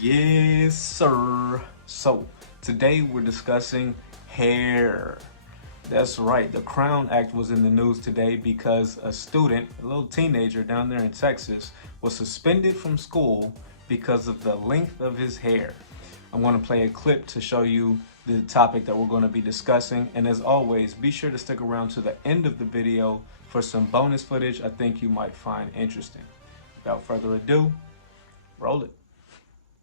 Yes, sir. So, today we're discussing hair. That's right, the Crown Act was in the news today because a student, a little teenager down there in Texas, was suspended from school because of the length of his hair. I'm going to play a clip to show you the topic that we're going to be discussing. And as always, be sure to stick around to the end of the video for some bonus footage I think you might find interesting. Without further ado, roll it.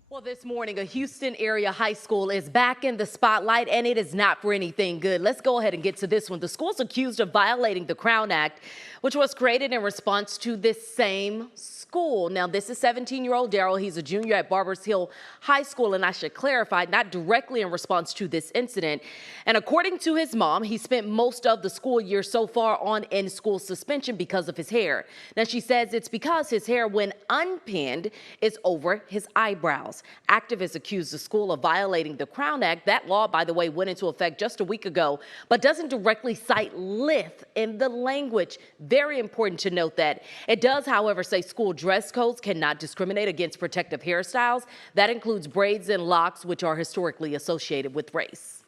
Well, this morning, a Houston area high school is back in the spotlight, and it is not for anything good. Let's go ahead and get to this one. The school's accused of violating the Crown Act, which was created in response to this same school. Now, this is 17-year-old Daryl. He's a junior at Barbers Hill High School, and I should clarify, not directly in response to this incident. And according to his mom, he spent most of the school year so far on in-school suspension because of his hair. Now, she says it's because his hair, when unpinned, is over his eyebrows. Activists accuse the school of violating the Crown Act. That law, by the way, went into effect just a week ago, but doesn't directly cite length in the language. Very important to note that. It does, however, say school dress codes cannot discriminate against protective hairstyles. That includes braids and locks, which are historically associated with race.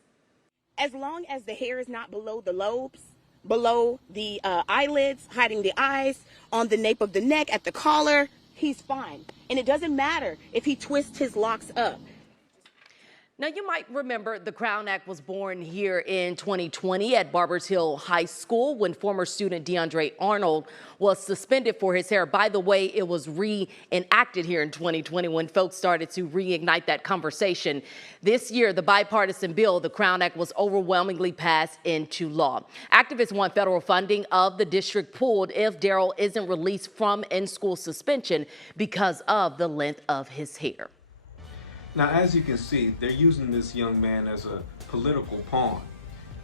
As long as the hair is not below the lobes, below the eyelids, hiding the eyes, on the nape of the neck, at the collar, he's fine. And it doesn't matter if he twists his locks up. Now, you might remember the Crown Act was born here in 2020 at Barbers Hill High School when former student DeAndre Arnold was suspended for his hair. By the way, it was reenacted here in 2020 when folks started to reignite that conversation. This year, the bipartisan bill, the Crown Act, was overwhelmingly passed into law. Activists want federal funding of the district pulled if Daryl isn't released from in-school suspension because of the length of his hair. Now, as you can see, they're using this young man as a political pawn.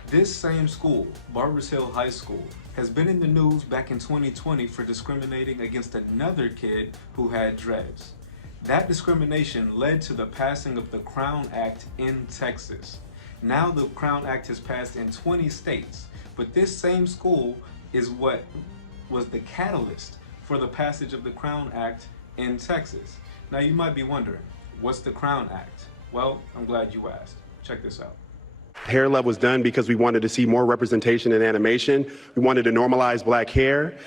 This same school, Barbers Hill High School, has been in the news back in 2020 for discriminating against another kid who had dreads. That discrimination led to the passing of the Crown Act in Texas. Now the Crown Act has passed in 20 states, but this same school is what was the catalyst for the passage of the Crown Act in Texas. Now you might be wondering, what's the Crown Act? Well, I'm glad you asked. Check this out. Hair Love was done because we wanted to see more representation in animation. We wanted to normalize black hair.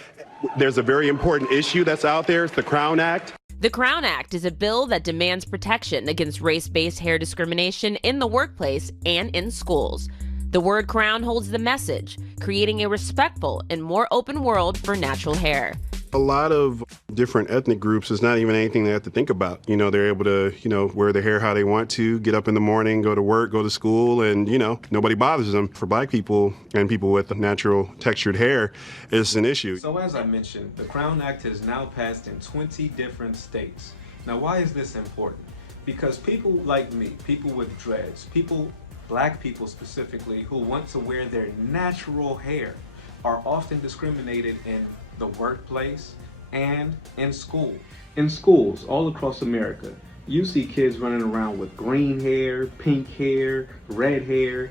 There's a very important issue that's out there. It's the Crown Act. The Crown Act is a bill that demands protection against race-based hair discrimination in the workplace and in schools. The word crown holds the message, creating a respectful and more open world for natural hair. A lot of different ethnic groups is not even anything they have to think about. You know, they're able to, wear their hair how they want to, get up in the morning, go to work, go to school, and, nobody bothers them. For black people and people with natural textured hair, it's an issue. So as I mentioned, the Crown Act has now passed in 20 different states. Now, why is this important? Because people like me, people with dreads, black people specifically, who want to wear their natural hair are often discriminated in the workplace and in school. In schools all across America, you see kids running around with green hair, pink hair, red hair,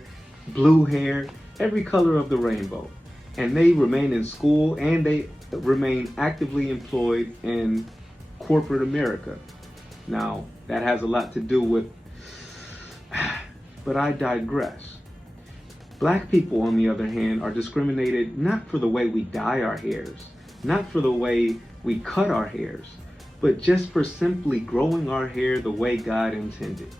blue hair, every color of the rainbow. And they remain in school and they remain actively employed in corporate America. Now, that has a lot to do with, but I digress. Black people, on the other hand, are discriminated not for the way we dye our hairs, not for the way we cut our hairs, but just for simply growing our hair the way God intended.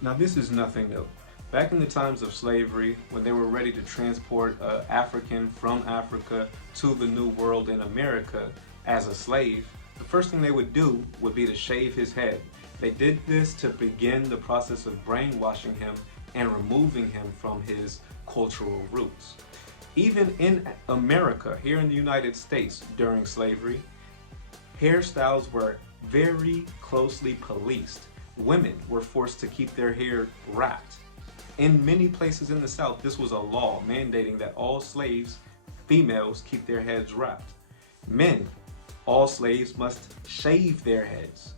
Now, this is nothing new. Back in the times of slavery, when they were ready to transport an African from Africa to the New World in America as a slave, the first thing they would do would be to shave his head. They did this to begin the process of brainwashing him and removing him from his cultural roots. Even in America, here in the United States during slavery, hairstyles were very closely policed. Women were forced to keep their hair wrapped. In many places in the South, this was a law mandating that all slaves, females, keep their heads wrapped. Men, all slaves must shave their heads.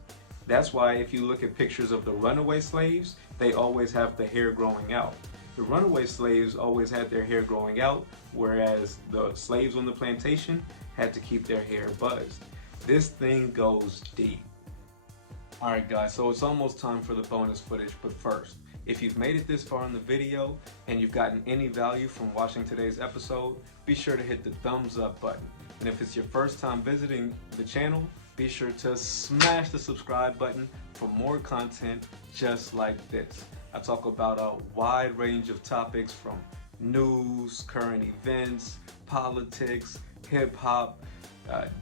That's why if you look at pictures of the runaway slaves, they always have the hair growing out. The runaway slaves always had their hair growing out, whereas the slaves on the plantation had to keep their hair buzzed. This thing goes deep. Alright guys, so it's almost time for the bonus footage, but first, if you've made it this far in the video and you've gotten any value from watching today's episode, be sure to hit the thumbs up button. And if it's your first time visiting the channel, be sure to smash the subscribe button for more content just like this. I talk about a wide range of topics from news, current events, politics, hip-hop,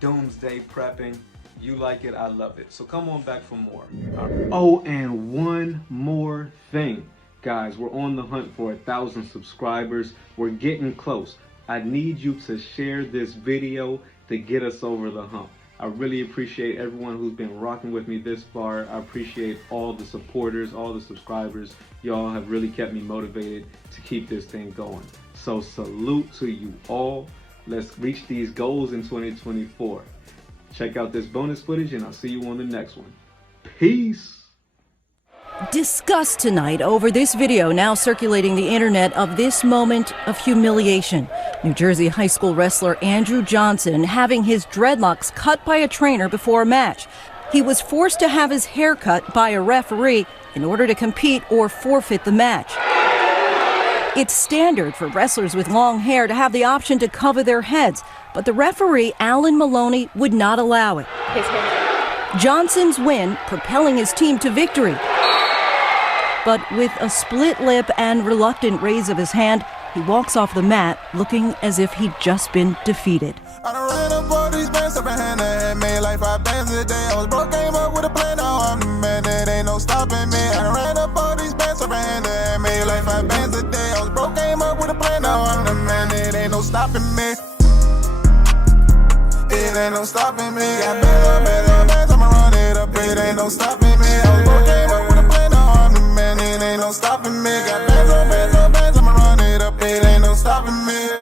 doomsday prepping. You like it, I love it. So come on back for more. Oh, and one more thing. Guys, we're on the hunt for 1,000 subscribers. We're getting close. I need you to share this video to get us over the hump. I really appreciate everyone who's been rocking with me this far. I appreciate all the supporters, all the subscribers. Y'all have really kept me motivated to keep this thing going. So salute to you all. Let's reach these goals in 2024. Check out this bonus footage and I'll see you on the next one. Peace. Discuss tonight over this video now circulating the internet of this moment of humiliation. New Jersey high school wrestler Andrew Johnson having his dreadlocks cut by a trainer before a match. He was forced to have his hair cut by a referee in order to compete or forfeit the match. It's standard for wrestlers with long hair to have the option to cover their heads, but the referee, Alan Maloney, would not allow it. Johnson's win, propelling his team to victory. But with a split lip and reluctant raise of his hand, he walks off the mat looking as if he'd just been defeated. I done ran up all these bands up in hand and made like 5 bands a day. I was broke, came up with a plan, now I'm the man, there ain't no stopping me. I done ran up all these bands up in hand and made like 5 bands a day. I was broke, came up with a plan, now I'm the man, there ain't no stopping me. It ain't no stopping me. Got bands, I'ma run it up, it ain't no stopping me. I was broke, came up with a plan, now I'm the man, it ain't no stopping me. Got bands, I'ma run it up, it ain't no stopping me.